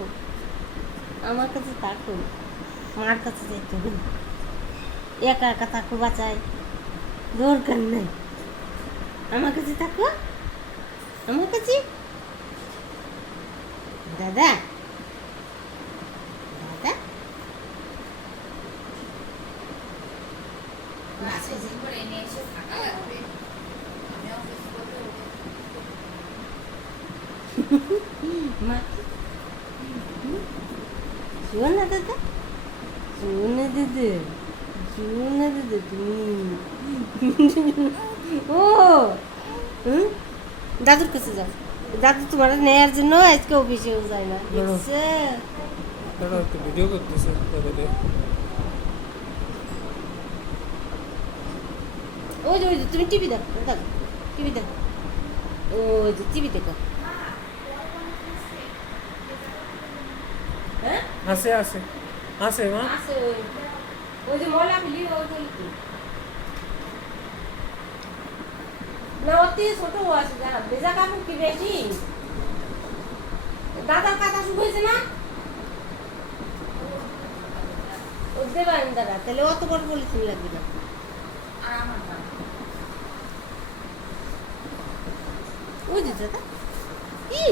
থাকো, আমার কাছে থাকো, মার কাছে যেতে হবে না। একা একা থাকো বাঁচায়, দরকার নেই। আমার কাছে থাকো, আমার কাছে। দাদা দাদা মা শোন না দাদা, শোন না দিদি, শোন না দিদি তুমি। ও হুম, দাদুর কাছে যাও। দাদু তোমার নেয়ার জন্য আজকে অফিসেও যায় না, দেখছে? দাঁড়াও একটু ভিডিও করতেছে তাহলে। ওই যে তুমি টিভি দেখো, দেখো টিভি দেখো, ওই যে টিভি দেখো। হ্যাঁ আছে আছে আছে মা। আছে ওই যে ময়লা ফেলি ওই না, অতি ছোট আছে জানা, ভেজা কাপড় কি বেশি? দাদার কাঁথা শুকাইছে না, ও দেবেন দাদা, তাহলে অত বড় পলিথিন লাগবে না। ওই যে দাদা, কি